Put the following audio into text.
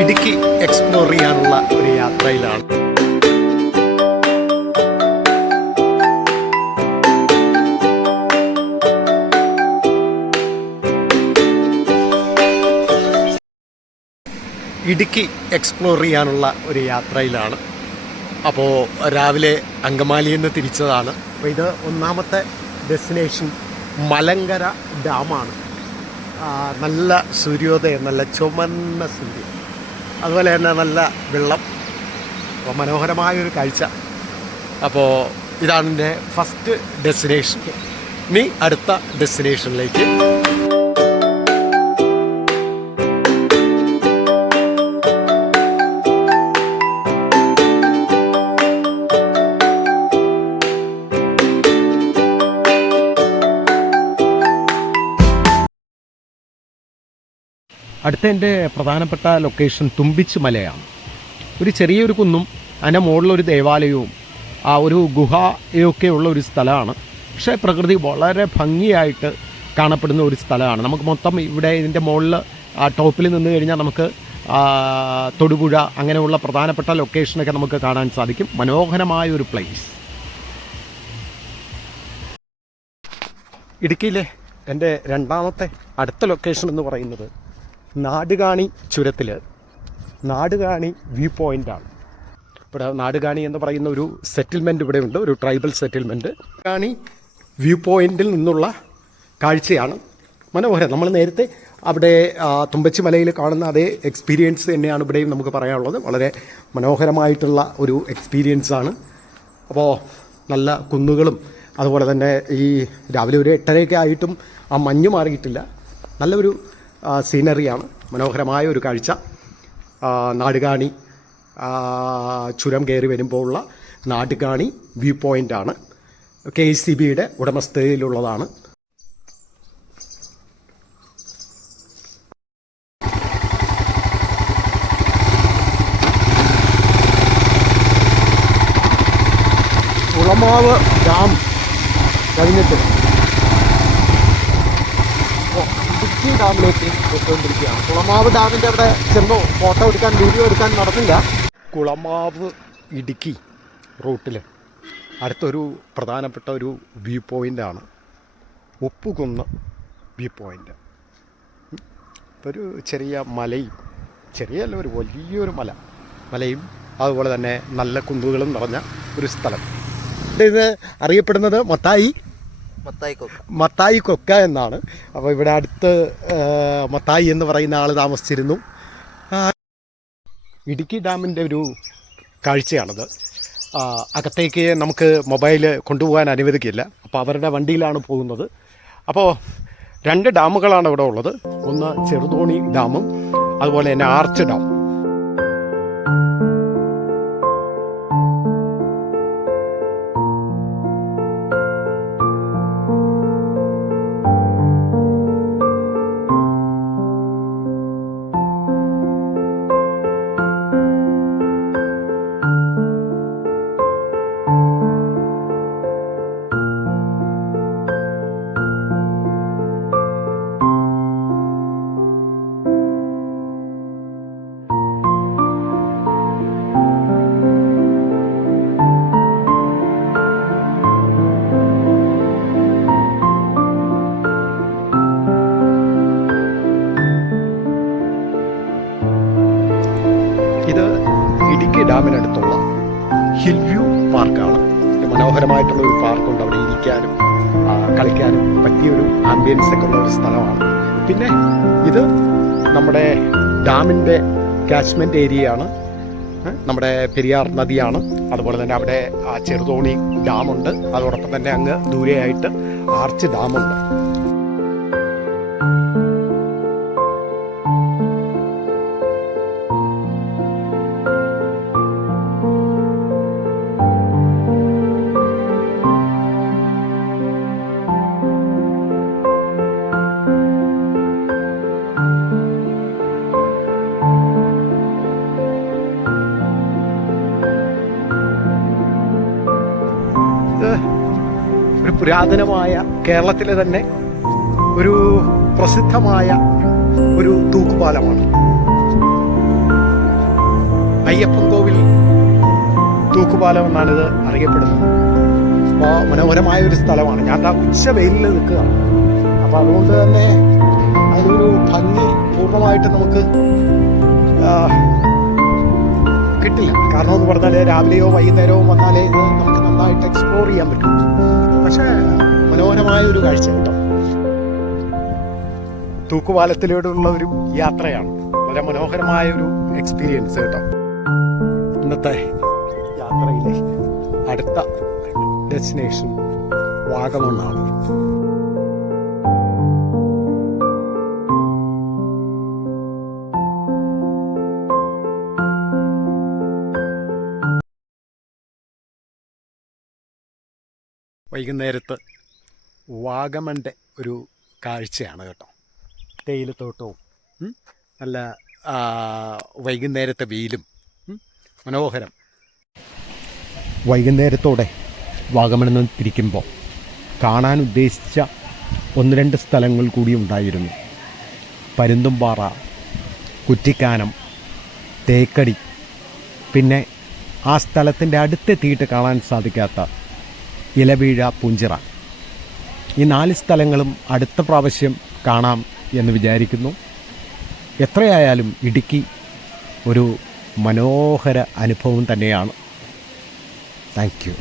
Idukki explore ചെയ്യാനുള്ള ഒരു യാത്രയിലാണ്. ഇടുക്കി എക്സ്പ്ലോർ ചെയ്യാനുള്ള ഒരു യാത്രയിലാണ്. അപ്പോൾ രാവിലെ അങ്കമാലിയിൽ നിന്ന് തിരിച്ചതാണ്. അപ്പോൾ ഇത് ഒന്നാമത്തെ ഡെസ്റ്റിനേഷൻ മലങ്കര ഡാമാണ്. നല്ല സൂര്യോദയം, നല്ല ചുമന്ന സൂര്യൻ, അതുപോലെ തന്നെ നല്ല വെള്ളം, അപ്പോൾ മനോഹരമായൊരു കാഴ്ച. അപ്പോൾ ഇതാണ് എൻ്റെ ഫസ്റ്റ് ഡെസ്റ്റിനേഷൻ. ഇനി അടുത്ത ഡെസ്റ്റിനേഷനിലേക്ക്. അടുത്ത എൻ്റെ പ്രധാനപ്പെട്ട ലൊക്കേഷൻ തുമ്പിച്ച് മലയാണ്. ഒരു ചെറിയൊരു കുന്നും അതിൻ്റെ മുകളിലൊരു ദേവാലയവും ഒരു ഗുഹയൊക്കെ ഉള്ള ഒരു സ്ഥലമാണ്. പക്ഷേ പ്രകൃതി വളരെ ഭംഗിയായിട്ട് കാണപ്പെടുന്ന ഒരു സ്ഥലമാണ്. നമുക്ക് മൊത്തം ഇവിടെ ഇതിൻ്റെ മുകളിൽ ടോപ്പിൽ നിന്ന് കഴിഞ്ഞാൽ നമുക്ക് തൊടുപുഴ അങ്ങനെയുള്ള പ്രധാനപ്പെട്ട ലൊക്കേഷനൊക്കെ നമുക്ക് കാണാൻ സാധിക്കും. മനോഹരമായ ഒരു പ്ലേസ്. ഇടുക്കിയിലെ എൻ്റെ രണ്ടാമത്തെ അടുത്ത ലൊക്കേഷൻ എന്ന് പറയുന്നത് നാടുകാണി ചുരത്തിൽ നാടുകാണി വ്യൂ പോയിൻ്റാണ്. ഇവിടെ നാടുകാണി എന്ന് പറയുന്ന ഒരു സെറ്റിൽമെൻറ്റ് ഇവിടെ ഉണ്ട്, ഒരു ട്രൈബൽ സെറ്റിൽമെൻറ്റ്. നാടുകാണി വ്യൂ പോയിൻറ്റിൽ നിന്നുള്ള കാഴ്ചയാണ് മനോഹരം. നമ്മൾ നേരത്തെ അവിടെ തുമ്പച്ചി മലയിൽ കാണുന്ന അതേ എക്സ്പീരിയൻസ് തന്നെയാണ് ഇവിടെയും നമുക്ക് പറയാനുള്ളത്. വളരെ മനോഹരമായിട്ടുള്ള ഒരു എക്സ്പീരിയൻസാണ്. അപ്പോൾ നല്ല കുന്നുകളും അതുപോലെ തന്നെ ഈ രാവിലെ ഒരു 8:30 ആയിട്ടും ആ മഞ്ഞ് മാറിയിട്ടില്ല. നല്ലൊരു സീനറിയാണ്, മനോഹരമായ ഒരു കാഴ്ച. നാടുകാണി ചുരം കയറി വരുമ്പോൾ ഉള്ള നാടുകാണി വ്യൂ പോയിൻ്റാണ്. KCBയുടെ ഉടമസ്ഥതയിലുള്ളതാണ്. കുളമാവ് ഡാം കഴിഞ്ഞിട്ട് ഇടുക്കി ഡാമിലേക്ക് പോയിക്കൊണ്ടിരിക്കുകയാണ്. കുളമാവ് ഡാമിൻ്റെ അവിടെ ചെന്നോ ഫോട്ടോ എടുക്കാൻ വീഡിയോ എടുക്കാൻ നടന്നില്ല. കുളമാവ് ഇടുക്കി റൂട്ടിൽ അടുത്തൊരു പ്രധാനപ്പെട്ട ഒരു വ്യൂ പോയിൻ്റാണ് ഉപ്പുകുന്ന് വ്യൂ പോയിൻ്റ്. ഒരു ചെറിയ മലയും, ചെറിയല്ല ഒരു വലിയൊരു മലയും അതുപോലെ തന്നെ നല്ല കുന്നുകളും നിറഞ്ഞ ഒരു സ്ഥലം. ഇത് അറിയപ്പെടുന്നത് മത്തായി കൊക്ക എന്നാണ്. അപ്പോൾ ഇവിടെ അടുത്ത് മത്തായി എന്ന് പറയുന്ന ആൾ താമസിച്ചിരുന്നു. ഇടുക്കി ഡാമിൻ്റെ ഒരു കാഴ്ചയാണത്. അകത്തേക്ക് നമുക്ക് മൊബൈൽ കൊണ്ടുപോകാൻ അനുവദിക്കില്ല. അപ്പോൾ അവരുടെ വണ്ടിയിലാണ് പോകുന്നത്. അപ്പോൾ 2 ഡാമുകളാണ് ഇവിടെ ഉള്ളത്. ഒന്ന് ചെറുതോണി ഡാമും അതുപോലെ തന്നെ ആർച്ച് ഡാം. ഇത് ഇടുക്കി ഡാമിനടുത്തുള്ള ഹിൽ വ്യൂ പാർക്കാണ്. മനോഹരമായിട്ടുള്ള ഒരു പാർക്കുണ്ട്. അവിടെ ഇരിക്കാനും കളിക്കാനും പറ്റിയൊരു ആംബിയൻസ് ഒക്കെ ഉള്ള ഒരു സ്ഥലമാണ്. പിന്നെ ഇത് നമ്മുടെ ഡാമിൻ്റെ കാച്ച്മെൻറ്റ് ഏരിയയാണ്. നമ്മുടെ പെരിയാർ നദിയാണ്. അതുപോലെ തന്നെ അവിടെ ചെറുതോണി ഡാമുണ്ട്. അതോടൊപ്പം തന്നെ അങ്ങ് ദൂരെയായിട്ട് ആർച്ച് ഡാമുണ്ട്. ഒരു പുരാതനമായ കേരളത്തിലെ തന്നെ ഒരു പ്രസിദ്ധമായ ഒരു തൂക്കുപാലമാണ്. അയ്യപ്പൻ കോവിൽ തൂക്കുപാലം എന്നാണിത് അറിയപ്പെടുന്നത്. അപ്പോൾ മനോഹരമായൊരു സ്ഥലമാണ്. ഞാൻ ഉച്ച വെയിലിൽ നിൽക്കുകയാണ്. അപ്പോൾ അതുകൊണ്ട് തന്നെ അതിനൊരു ഭംഗി പൂർണ്ണമായിട്ട് നമുക്ക് കിട്ടില്ല. കാരണം എന്ന് പറഞ്ഞാൽ രാവിലെയോ വൈകുന്നേരമോ വന്നാലേ ഇത് നമുക്ക് നന്നായിട്ട് എക്സ്പ്ലോർ ചെയ്യാൻ പറ്റും. പക്ഷേ മനോഹരമായൊരു കാഴ്ച കേട്ടോ. തൂക്കുപാലത്തിലൂടെയുള്ള ഒരു യാത്രയാണ്. വളരെ മനോഹരമായൊരു എക്സ്പീരിയൻസ് കേട്ടോ. ഇന്നത്തെ യാത്രയിലെ അടുത്ത ഡെസ്റ്റിനേഷൻ വാഗമണ്ണാണ്. വൈകുന്നേരത്ത് വാഗമണിൻ്റെ ഒരു കാഴ്ചയാണ് കേട്ടോ. തേയിലത്തോട്ടവും നല്ല വൈകുന്നേരത്തെ വെയിലും മനോഹരം. വൈകുന്നേരത്തോടെ വാഗമണിൽ നിന്ന് തിരിക്കുമ്പോൾ കാണാൻ ഉദ്ദേശിച്ച 1-2 സ്ഥലങ്ങൾ കൂടി ഉണ്ടായിരുന്നു. പരുന്തുംപാറ, കുറ്റിക്കാനം, തേക്കടി, പിന്നെ ആ സ്ഥലത്തിൻ്റെ അടുത്തെത്തിയിട്ട് കാണാൻ സാധിക്കാത്ത ഇലവീഴ, പൂഞ്ചിറ. ഈ 4 സ്ഥലങ്ങളും അടുത്ത പ്രാവശ്യം കാണാം എന്ന് വിചാരിക്കുന്നു. എത്രയായാലും ഇടുക്കി ഒരു മനോഹര അനുഭവം തന്നെയാണ്. Thank you.